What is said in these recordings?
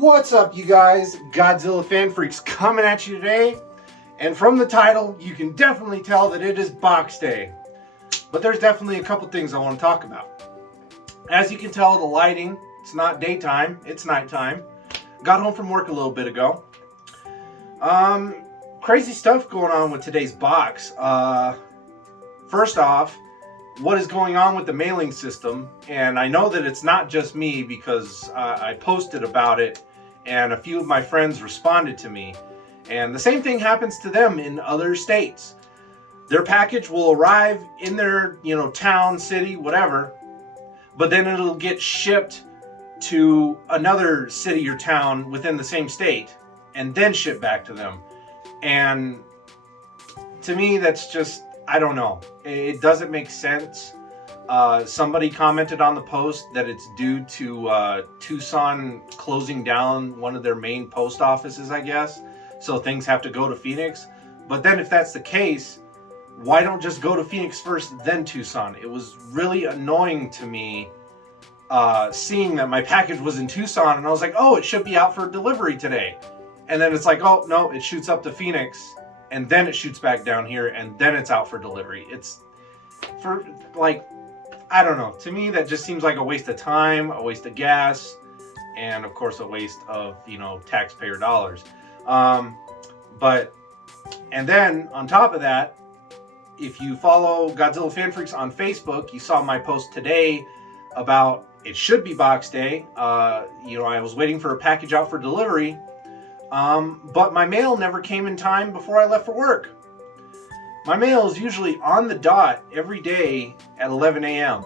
What's up, you guys? Godzilla fan freaks coming at you today. And from the title, you can definitely tell that it is box day. But there's definitely a couple things I want to talk about. As you can tell, the lighting, it's not daytime, it's nighttime. Got home from work a little bit ago. Crazy stuff going on with today's box. First off, what is going on with the mailing system? And I know that it's not just me because I posted about it and a few of my friends responded to me. And the same thing happens to them in other states. Their package will arrive in their, town, city, whatever, but then it'll get shipped to another city or town within the same state and then shipped back to them. And to me, that's just, I don't know. It doesn't make sense. Somebody commented on the post that it's due to Tucson closing down one of their main post offices, I guess. So things have to go to Phoenix. But then if that's the case, why don't just go to Phoenix first, then Tucson? It was really annoying to me seeing that my package was in Tucson and I was like, oh, it should be out for delivery today. And then it's like, oh, no, it shoots up to Phoenix and then it shoots back down here and then it's out for delivery. It's for I don't know. To me, that just seems like a waste of time, a waste of gas, and of course a waste of, taxpayer dollars. And then on top of that, if you follow Godzilla Fan Freaks on Facebook, you saw my post today about it should be box day. I was waiting for a package out for delivery, but my mail never came in time before I left for work. My mail is usually on the dot every day at 11 a.m.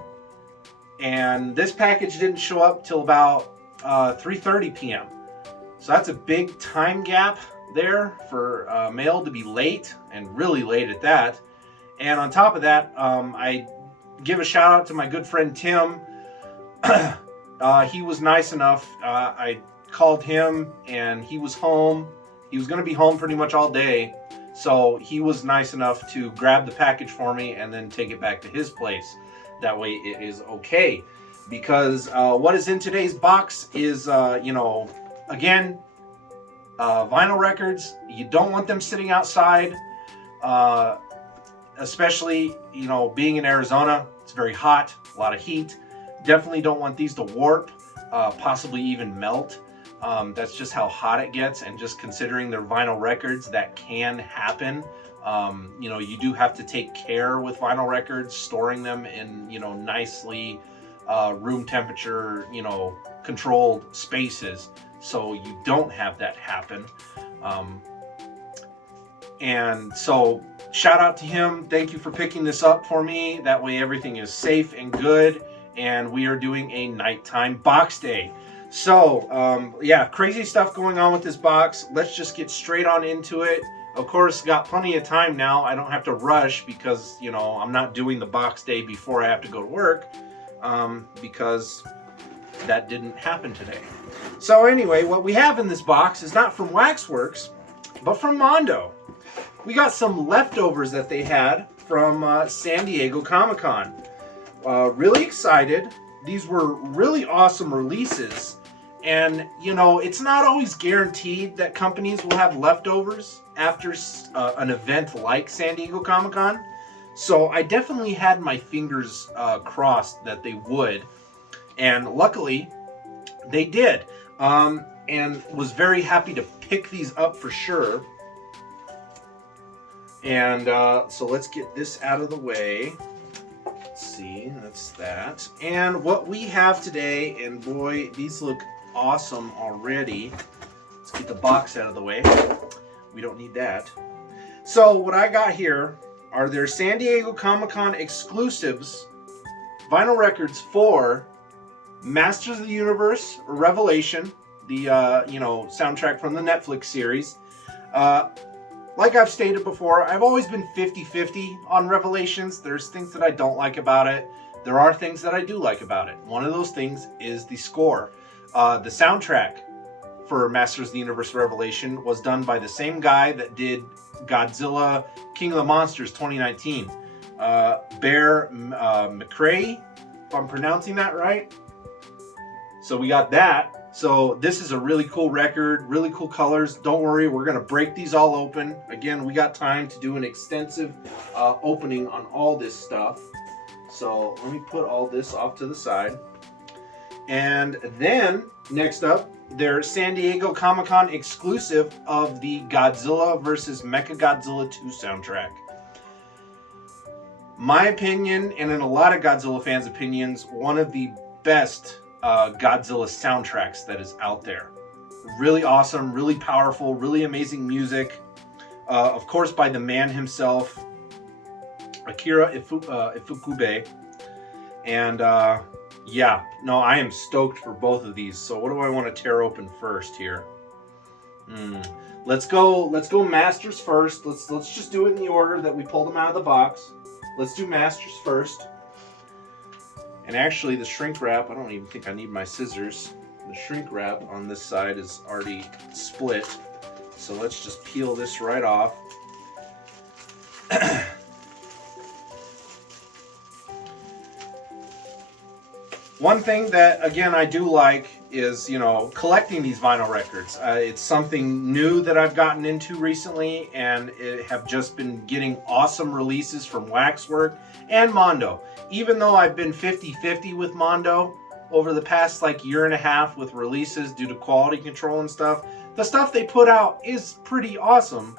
And this package didn't show up till about 3:30 p.m. So that's a big time gap there for mail to be late, and really late at that. And on top of that, I give a shout out to my good friend Tim. He was nice enough. I called him and he was home. He was going to be home pretty much all day. So he was nice enough to grab the package for me and then take it back to his place. That way it is okay. Because what is in today's box is, again, vinyl records. You don't want them sitting outside, especially, being in Arizona. It's very hot, a lot of heat. Definitely don't want these to warp, possibly even melt. That's just how hot it gets, and just considering they're vinyl records, that can happen. You do have to take care with vinyl records, storing them in, nicely room temperature, controlled spaces, so you don't have that happen. And so shout out to him. Thank you for picking this up for me. That way everything is safe and good, and we are doing a nighttime box day. So, crazy stuff going on with this box. Let's just get straight on into it. Of course, got plenty of time now. I don't have to rush because, I'm not doing the box day before I have to go to work, because that didn't happen today. So anyway, what we have in this box is not from Waxworks, but from Mondo. We got some leftovers that they had from San Diego Comic-Con. Really excited. These were really awesome releases. And, it's not always guaranteed that companies will have leftovers after an event like San Diego Comic-Con. So I definitely had my fingers crossed that they would. And luckily, they did. And was very happy to pick these up for sure. And so let's get this out of the way. Let's see, that's that. And what we have today, and boy, these look awesome already. Let's get the box out of the way. We don't need that. So what I got here are their San Diego Comic-Con exclusives, vinyl records for Masters of the Universe Revelation, the soundtrack from the Netflix series. Like I've stated before, I've always been 50-50 on Revelations. There's things that I don't like about it. There are things that I do like about it. One of those things is the score. The soundtrack for Masters of the Universe Revelation was done by the same guy that did Godzilla King of the Monsters 2019. Bear McCrae, if I'm pronouncing that right. So we got that. So this is a really cool record, really cool colors. Don't worry, we're gonna break these all open. Again, we got time to do an extensive opening on all this stuff. So let me put all this off to the side. And then next up, their San Diego Comic-Con exclusive of the Godzilla vs. Mechagodzilla 2 soundtrack. My opinion, and in a lot of Godzilla fans' opinions, one of the best Godzilla soundtracks that is out there. Really awesome, really powerful, really amazing music. Of course, by the man himself, Akira Ifukube. And yeah, no, I am stoked for both of these. So what do I want to tear open first here? Let's go Masters first. Let's just do it in the order that we pulled them out of the box. Let's do Masters first. And actually, the shrink wrap, I don't even think I need my scissors. The shrink wrap on this side is already split. So let's just peel this right off. One thing that, again, I do like is, you know, collecting these vinyl records. It's something new that I've gotten into recently, and it have just been getting awesome releases from Waxwork and Mondo. Even though I've been 50-50 with Mondo over the past like year and a half with releases due to quality control and stuff, the stuff they put out is pretty awesome.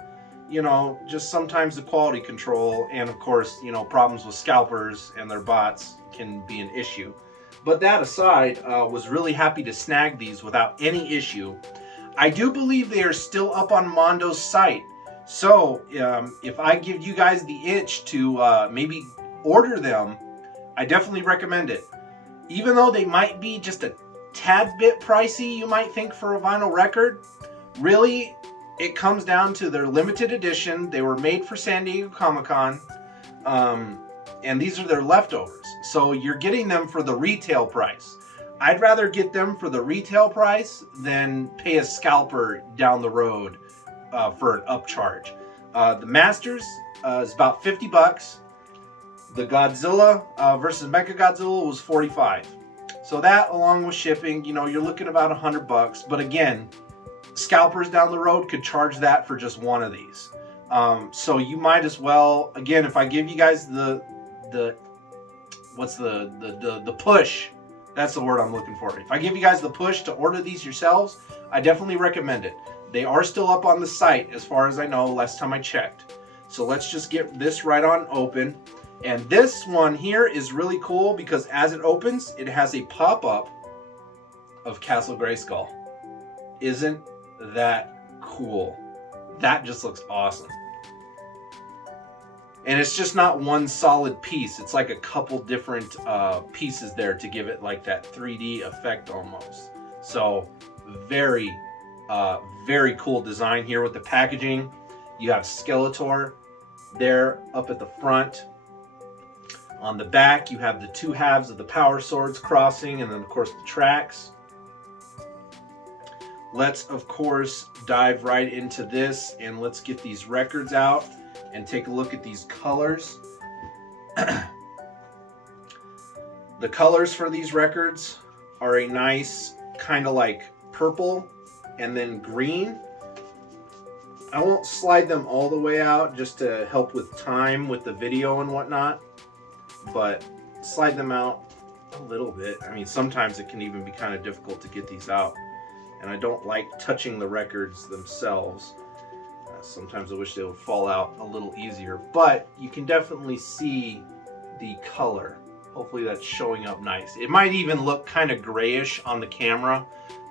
You know, just sometimes the quality control and, of course, you know, problems with scalpers and their bots can be an issue. But that aside, was really happy to snag these without any issue. I do believe they are still up on Mondo's site. So if I give you guys the itch to maybe order them, I definitely recommend it. Even though they might be just a tad bit pricey, you might think, for a vinyl record, really, it comes down to their limited edition. They were made for San Diego Comic-Con, and these are their leftovers. So you're getting them for the retail price. I'd rather get them for the retail price than pay a scalper down the road for an upcharge. The Masters is about 50 bucks. The Godzilla versus Mechagodzilla was 45. So that, along with shipping, you know, you're looking about 100 bucks. But again, scalpers down the road could charge that for just one of these. So you might as well, again, if I give you guys the push, that's the word I'm looking for. If I give you guys the push to order these yourselves, I definitely recommend it. They are still up on the site as far as I know, last time I checked. So let's just get this right on open. And this one here is really cool because as it opens, it has a pop-up of Castle Grayskull. Isn't that cool? That just looks awesome. And it's just not one solid piece. It's like a couple different pieces there to give it like that 3D effect almost. So very, very cool design here with the packaging. You have Skeletor there up at the front. On the back, you have the two halves of the power swords crossing, and then of course the tracks. Let's of course dive right into this, and let's get these records out and take a look at these colors. The colors for these records are a nice kind of like purple and then green. I won't slide them all the way out just to help with time with the video and whatnot, but slide them out a little bit. I mean, sometimes it can even be kind of difficult to get these out, and I don't like touching the records themselves. Sometimes I wish they would fall out a little easier, but you can definitely see the color. Hopefully that's showing up nice. It might even look kind of grayish on the camera,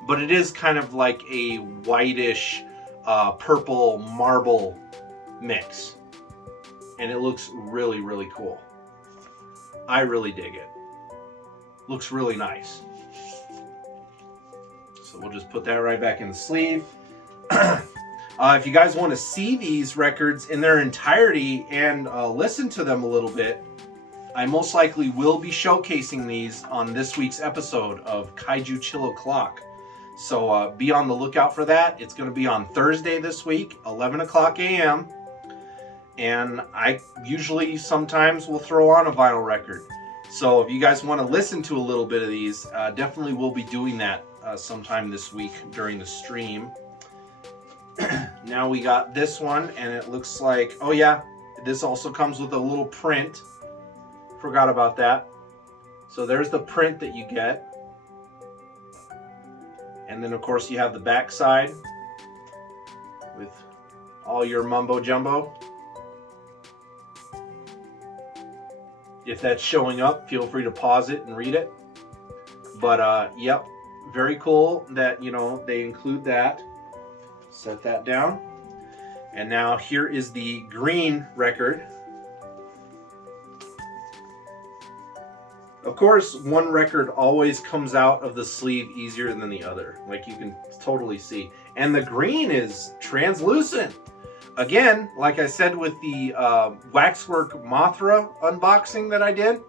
but it is kind of like a whitish purple marble mix, and it looks really, really cool. I really dig it. Looks really nice. So we'll just put that right back in the sleeve. If you guys want to see these records in their entirety and listen to them a little bit, I most likely will be showcasing these on this week's episode of Kaiju Chill O'Clock. So be on the lookout for that. It's going to be on Thursday this week, 11 o'clock a.m. And I usually sometimes will throw on a vinyl record. So if you guys want to listen to a little bit of these, definitely we'll be doing that sometime this week during the stream. Now we got this one, and it looks like, oh yeah, this also comes with a little print. Forgot about that. So there's the print that you get. And then of course you have the back side with all your mumbo jumbo. If that's showing up, feel free to pause it and read it. But yep, very cool that, you know, they include that. Set that down. And now here is the green record. Of course, one record always comes out of the sleeve easier than the other, like you can totally see. And the green is translucent. Again, like I said with the Waxwork Mothra unboxing that I did,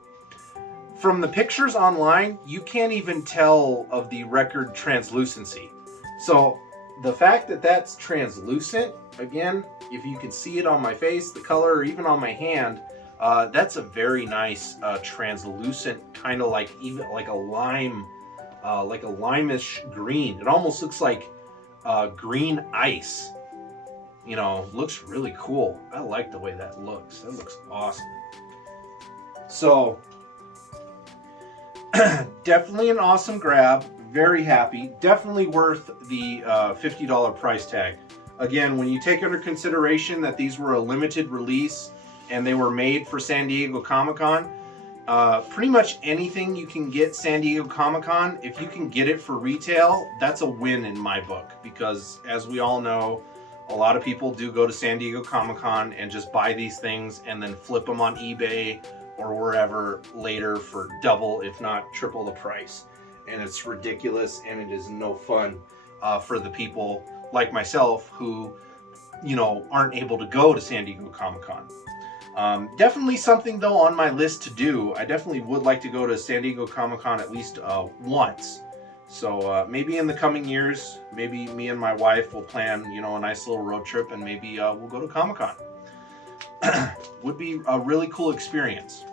from the pictures online, you can't even tell of the record translucency. So the fact that that's translucent, again, if you can see it on my face, the color, or even on my hand, that's a very nice translucent, kind of like even like a lime, like a limeish green. It almost looks like green ice. You know, looks really cool. I like the way that looks. That looks awesome. So definitely an awesome grab. Very happy. Definitely worth the $50 price tag. Again, when you take under consideration that these were a limited release and they were made for San Diego Comic-Con, pretty much anything you can get San Diego Comic-Con, if you can get it for retail, that's a win in my book. Because as we all know, a lot of people do go to San Diego Comic-Con and just buy these things and then flip them on eBay or wherever later for double, if not triple the price. And it's ridiculous, and it is no fun for the people like myself who, you know, aren't able to go to San Diego Comic-Con. Definitely something though on my list to do. I definitely would like to go to San Diego Comic-Con at least once. So maybe in the coming years, maybe me and my wife will plan, you know, a nice little road trip, and maybe we'll go to Comic-Con. Would be a really cool experience.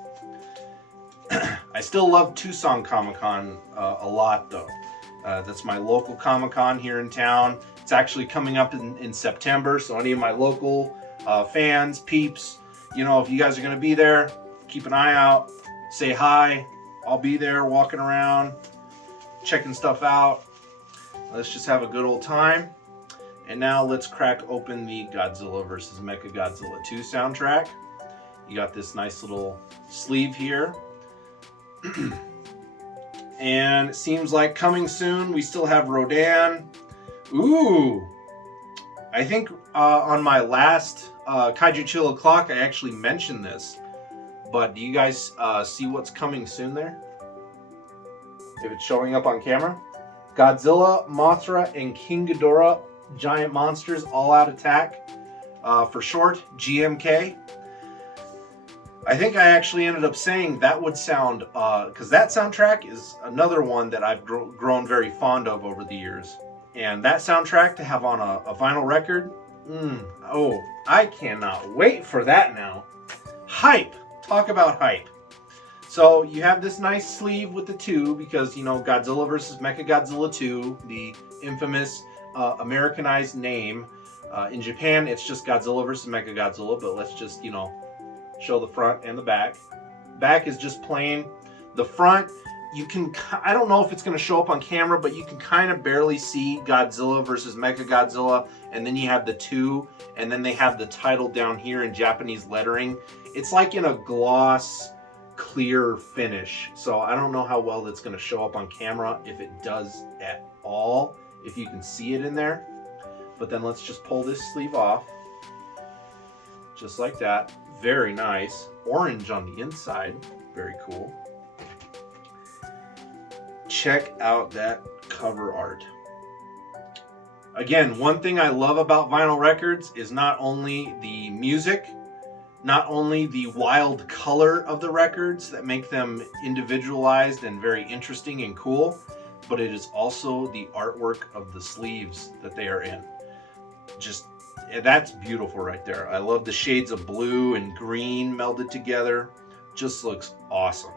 I still love Tucson Comic-Con a lot though. That's my local Comic-Con here in town. It's actually coming up in September, so any of my local fans, peeps, you know, if you guys are going to be there, keep an eye out, say hi. I'll be there walking around, checking stuff out. Let's just have a good old time. And now let's crack open the Godzilla vs. Mechagodzilla 2 soundtrack. You got this nice little sleeve here. And it seems like coming soon, we still have Rodan. Ooh! I think on my last Kaiju Chill O'Clock, I actually mentioned this. But do you guys see what's coming soon there? If it's showing up on camera. Godzilla, Mothra, and King Ghidorah, giant monsters, all-out attack. For short, GMK. I think I actually ended up saying that would sound, because that soundtrack is another one that I've grown very fond of over the years. And that soundtrack to have on a vinyl record, oh, I cannot wait for that now. Hype! Talk about hype. So you have this nice sleeve with the 2, because, you know, Godzilla vs. Mechagodzilla 2, the infamous Americanized name. In Japan, it's just Godzilla vs. Mechagodzilla, but let's just, you know, show the front and the back. Back is just plain. The front, you can, I don't know if it's going to show up on camera, but you can kind of barely see Godzilla versus Mechagodzilla. And then you have the 2, and then they have the title down here in Japanese lettering. It's like in a gloss, clear finish. So I don't know how well that's going to show up on camera, if it does at all, if you can see it in there. But then let's just pull this sleeve off. Just like that. Very nice. Orange on the inside. Very cool. Check out that cover art. Again, one thing I love about vinyl records is not only the music, not only the wild color of the records that make them individualized and very interesting and cool, but it is also the artwork of the sleeves that they are in. Just, that's beautiful right there. I love the shades of blue and green melded together. Just looks awesome.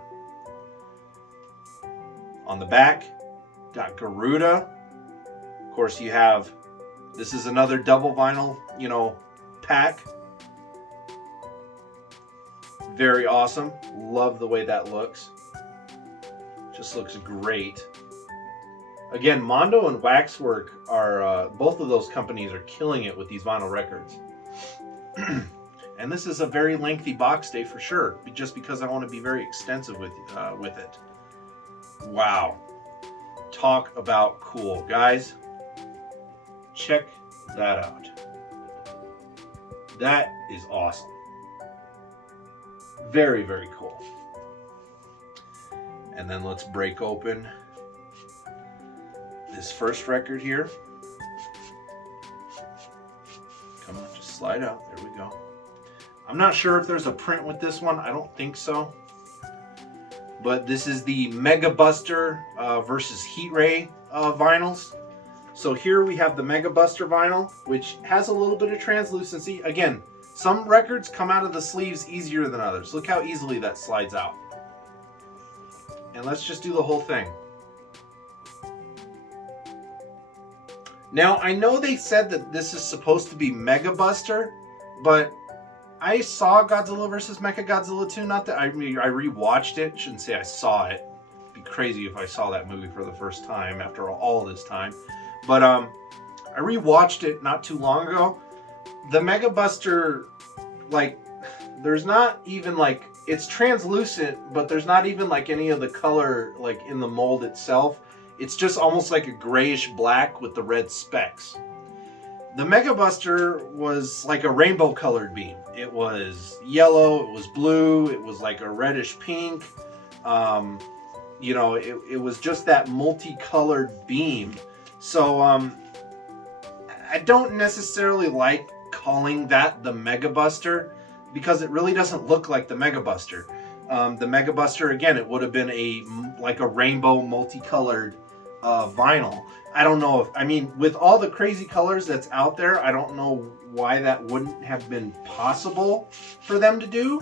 On the back, got Garuda. Of course, you have, this is another double vinyl, pack. Very awesome. Love the way that looks. Just looks great. Again, Mondo and Waxwork are, both of those companies are killing it with these vinyl records. And this is a very lengthy box day for sure, just because I want to be very extensive with it. Wow. Talk about cool. Guys, check that out. That is awesome. Very, very cool. And then let's break open this first record here. Come on, just slide out. There we go. I'm not sure if there's a print with this one. I don't think so. But this is the Mechabuster versus Heat Ray vinyls. So here we have the Mechabuster vinyl, which has a little bit of translucency. Again, some records come out of the sleeves easier than others. Look how easily that slides out. And let's just do the whole thing. Now, I know they said that this is supposed to be Mechabuster, but I saw Godzilla vs. Mechagodzilla 2. Not that I rewatched it. Shouldn't say I saw it. It'd be crazy if I saw that movie for the first time after all this time. But I rewatched it not too long ago. The Mechabuster, like, there's not even like, it's translucent, but there's not even like any of the color like in the mold itself. It's just almost like a grayish black with the red specks. The Mechabuster was like a rainbow colored beam. It was yellow, it was blue, it was like a reddish pink. It was just that multicolored beam. So I don't necessarily like calling that the Mechabuster because it really doesn't look like the Mechabuster. The Mechabuster, again, it would have been like a rainbow multicolored vinyl. I don't know with all the crazy colors that's out there, I don't know why that wouldn't have been possible for them to do.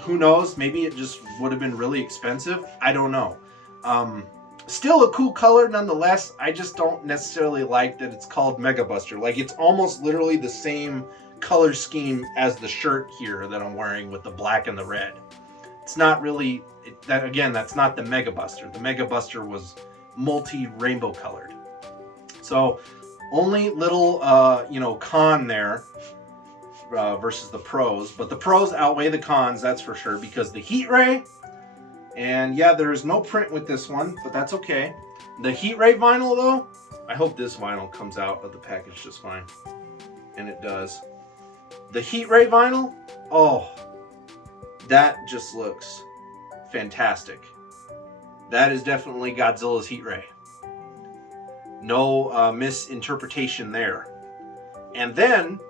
Who knows? Maybe it just would have been really expensive. I don't know. Still a cool color nonetheless. I just don't necessarily like that it's called Mechabuster. Like, it's almost literally the same color scheme as the shirt here that I'm wearing with the black and the red. It's not really, that's not the Mechabuster. The Mechabuster was multi-rainbow colored. So only little, con there versus the pros. But the pros outweigh the cons, that's for sure, because the Heat Ray, and yeah, there is no print with this one, but that's okay. The Heat Ray vinyl, though, I hope this vinyl comes out of the package just fine. And it does. The Heat Ray vinyl, oh, that just looks fantastic. That is definitely Godzilla's Heat Ray. No misinterpretation there. And then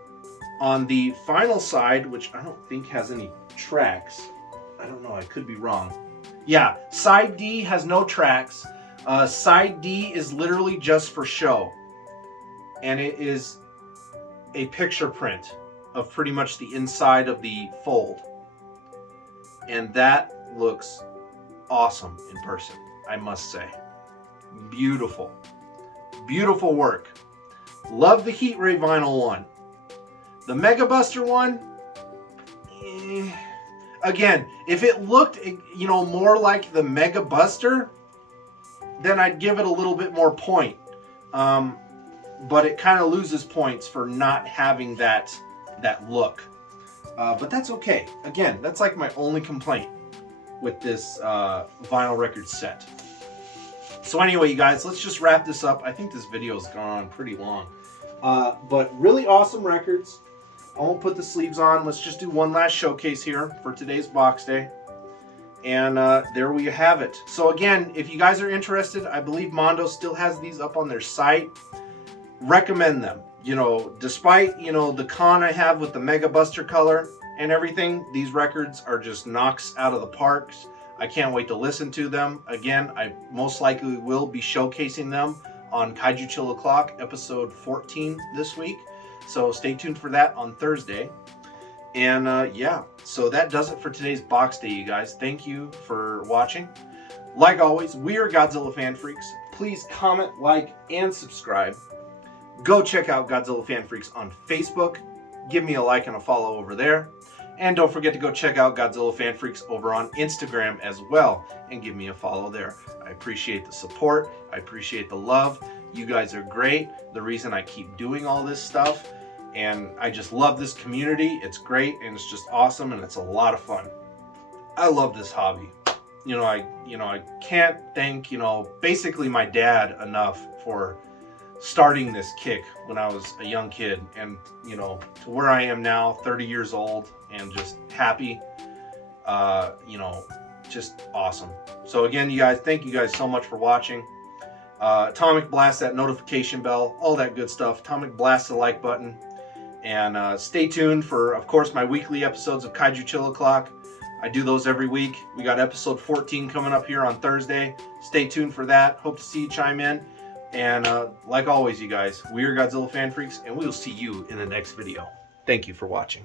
on the final side, which I don't think has any tracks, I don't know, I could be wrong. Yeah, side D has no tracks. Side D is literally just for show. And it is a picture print of pretty much the inside of the fold. And that looks awesome in person, I must say. Beautiful. Beautiful work. Love the Heat Ray vinyl one. The Mechabuster one, again, if it looked, more like the Mechabuster, then I'd give it a little bit more point. But it kind of loses points for not having that look. But that's okay. Again, that's like my only complaint with this vinyl record set. So anyway, you guys, let's just wrap this up. I think this video's gone on pretty long. But really awesome records. I won't put the sleeves on. Let's just do one last showcase here for today's box day. And there we have it. So again, if you guys are interested, I believe Mondo still has these up on their site. Recommend them. Despite, the con I have with the Mechabuster color and everything, these records are just knocks out of the parks. I can't wait to listen to them. Again, I most likely will be showcasing them on Kaiju Chill O'Clock, episode 14 this week. So stay tuned for that on Thursday. And yeah, so that does it for today's box day, you guys. Thank you for watching. Like always, we are Godzilla Fan Freaks. Please comment, like, and subscribe. Go check out Godzilla Fan Freaks on Facebook. Give me a like and a follow over there. And don't forget to go check out Godzilla Fan Freaks over on Instagram as well and give me a follow there. I appreciate the support. I appreciate the love. You guys are great. The reason I keep doing all this stuff. And I just love this community. It's great and it's just awesome and it's a lot of fun. I love this hobby. I can't thank, basically my dad enough for starting this kick when I was a young kid, and to where I am now, 30 years old, and just happy, just awesome. So again, you guys, thank you guys so much for watching. Atomic blast that notification bell, all that good stuff. Atomic blast the like button, and stay tuned for, of course, my weekly episodes of Kaiju Chill O'Clock. I do those every week. We got episode 14 coming up here on Thursday. Stay tuned for that. Hope to see you chime in. And like always, you guys, we are Godzilla Fan Freaks, and we will see you in the next video. Thank you for watching.